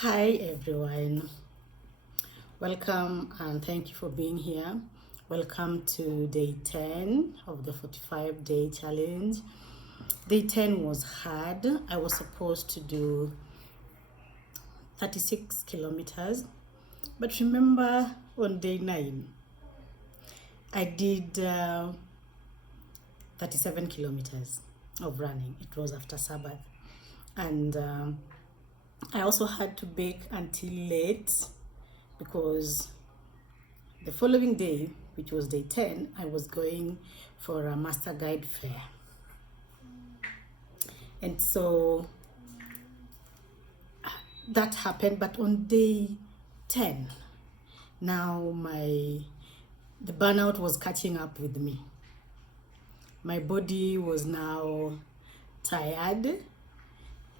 Hi everyone, welcome and thank you for being here. Welcome to day 10 of the 45-day challenge. Day 10 was hard. I was supposed to do 36 kilometers, but remember on day 9, I did 37 kilometers of running. It was after Sabbath, and I also had to bake until late because the following day, which was day 10, I was going for a master guide fair. And so that happened, but on day 10, now the burnout was catching up with me. My body was now tired.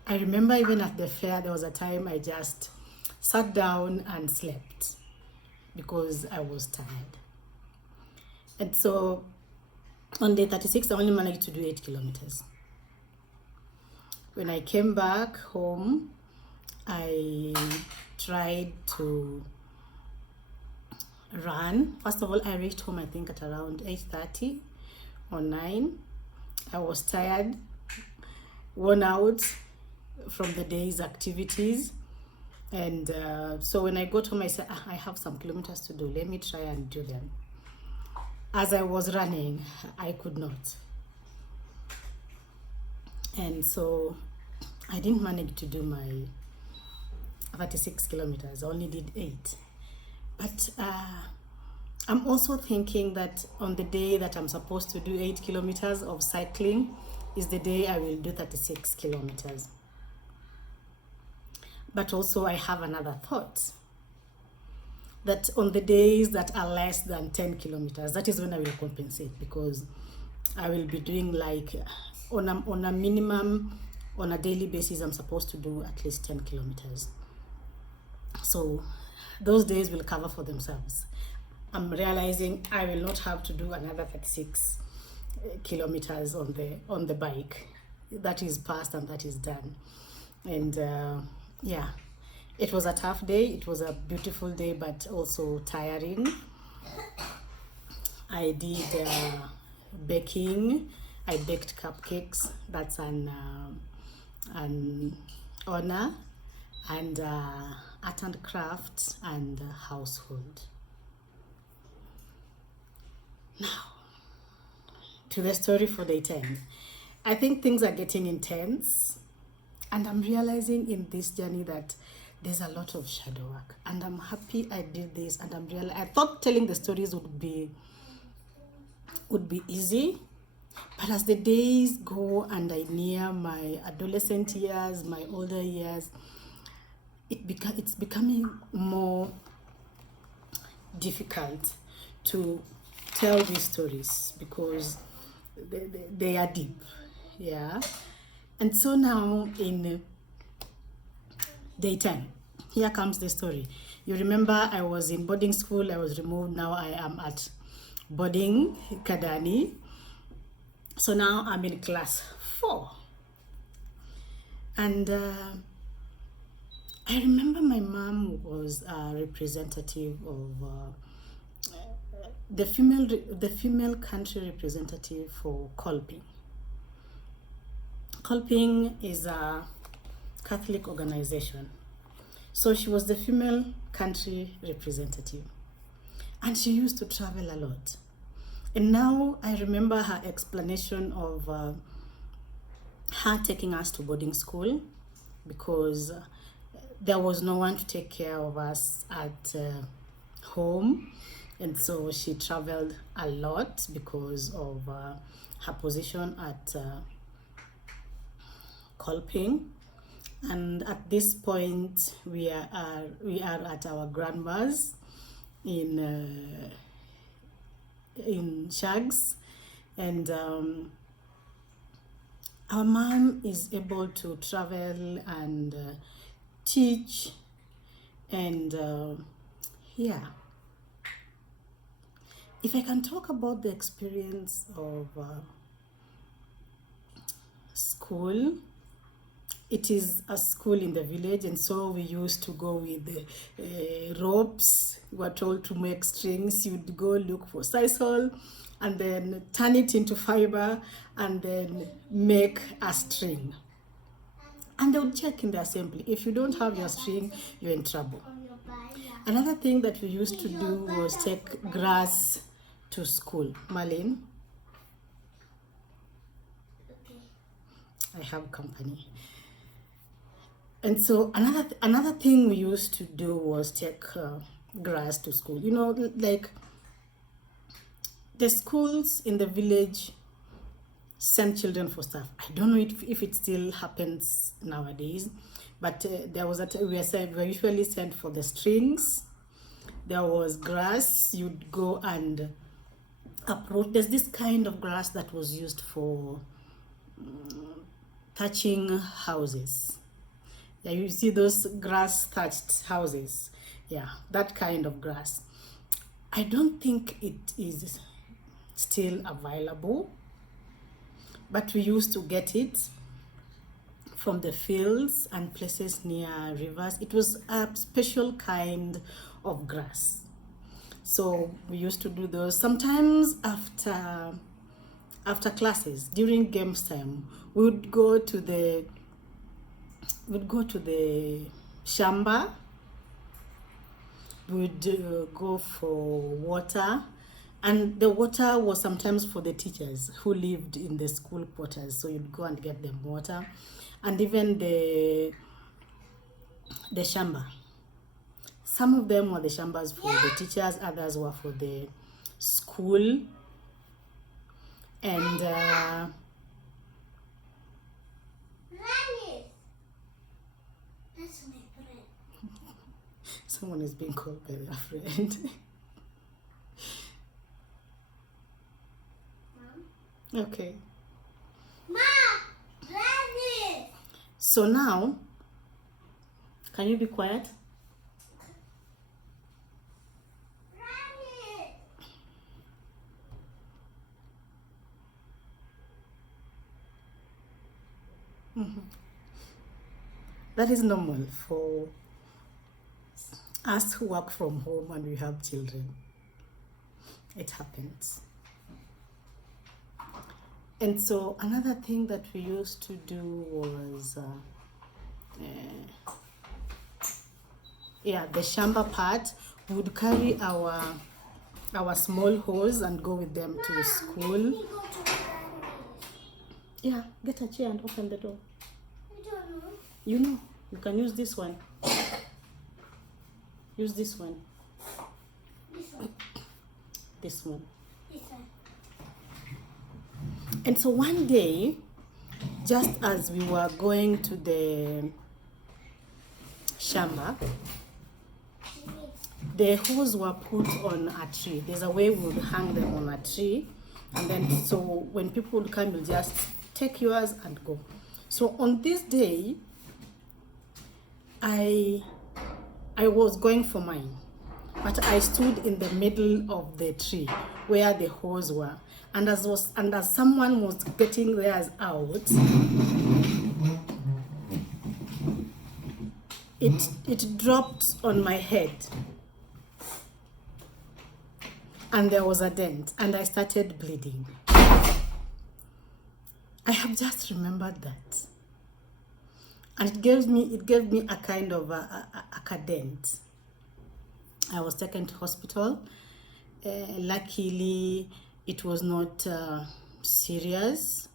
I remember even at the fair, there was a time I just sat down and slept because I was tired. And so on day 36, I only managed to do 8 kilometers. When I came back home, I tried to run. First of all, I reached home, I think, at around 8:30 or 9. I was tired, worn out from the day's activities. And so when I got home, I said, I have some kilometers to do. Let me try and do them. As I was running, I could not. And so I didn't manage to do my 36 kilometers. I only did 8. But I'm also thinking that on the day that I'm supposed to do 8 kilometers of cycling is the day I will do 36 kilometers. But also I have another thought that on the days that are less than 10 kilometers, that is when I will compensate, because I will be doing like on a minimum, on a daily basis, I'm supposed to do at least 10 kilometers. So those days will cover for themselves. I'm realizing I will not have to do another 36 kilometers on the bike. That is past and that is done. And yeah, it was a tough day. It was a beautiful day, but also tiring. I did baking. I baked cupcakes. That's an honor. And art and crafts and household. Now, to the story for day 10. I think things are getting intense, and I'm realizing in this journey that there's a lot of shadow work, and I'm happy I did this. And I thought telling the stories would be easy, but as the days go and I near my adolescent years, my older years, it's becoming more difficult to tell these stories because they are deep. Yeah. And so now in day 10, here comes the story. You remember I was in boarding school, I was removed, now I am at boarding Kadani. So now I'm in class 4. And I remember my mom was a representative of the female country representative for Kolping. Kolping is a Catholic organization. So she was the female country representative. And she used to travel a lot. And now I remember her explanation of her taking us to boarding school because there was no one to take care of us at home. And so she traveled a lot because of her position at Kolping. And at this point, we are at our grandma's in Shags, and our mom is able to travel and teach, and yeah. If I can talk about the experience of school, it is a school in the village, and so we used to go with ropes. We were told to make strings. You'd go look for sisal and then turn it into fiber and then make a string. And they would check in the assembly. If you don't have your string, you're in trouble. Another thing that we used to do was take grass to school. Marlene? Okay. I have company. And so another thing we used to do was take grass to school. You know, like the schools in the village send children for stuff. I don't know if it still happens nowadays, but there was we were usually sent for the strings. There was grass. You'd go and approach. There's this kind of grass that was used for thatching houses. Yeah, you see those grass thatched houses. Yeah, that kind of grass. I don't think it is still available, but we used to get it from the fields and places near rivers. It was a special kind of grass. So we used to do those. Sometimes after classes, during games time, we would go to the shamba. We'd go for water, and the water was sometimes for the teachers who lived in the school quarters, so you'd go and get them water. And even the shamba, some of them were the shambas for the teachers, others were for the school. And that's my friend. Someone is being called by their friend. Mom? Okay. Mom! Granny! So now, can you be quiet? Granny! Mm-hmm. That is normal for us who work from home and we have children. It happens. And so another thing that we used to do was the shamba part. We would carry our small hose and go with them to school. Yeah, get a chair and open the door. I don't know. You know, you can use this one. Use this one. This one. This one. This one. And so one day, just as we were going to the shamba, the hose were put on a tree. There's a way we would hang them on a tree, and then so when people would come, you'll just take yours and go. So on this day, I was going for mine, but I stood in the middle of the tree where the hose were, and as someone was getting theirs out, it dropped on my head, and there was a dent, and I started bleeding. I have just remembered that, and it gave me a kind of a dent. I was taken to hospital. Luckily, it was not serious.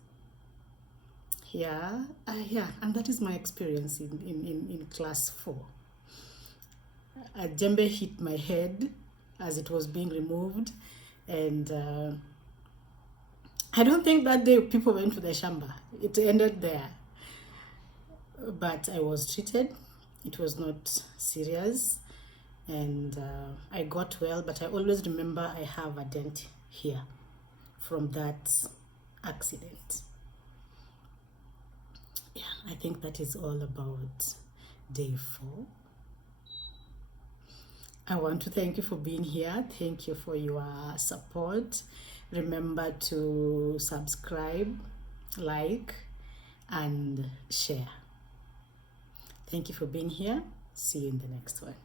Yeah, and that is my experience in class 4. A djembe hit my head as it was being removed, and I don't think that day people went to the shamba. It ended there. But I was treated. It was not serious, and I got well, but I always remember I have a dent here from that accident. Yeah, I think that is all about day 4. I want to thank you for being here. Thank you for your support. Remember to subscribe, like, and share. Thank you for being here. See you in the next one.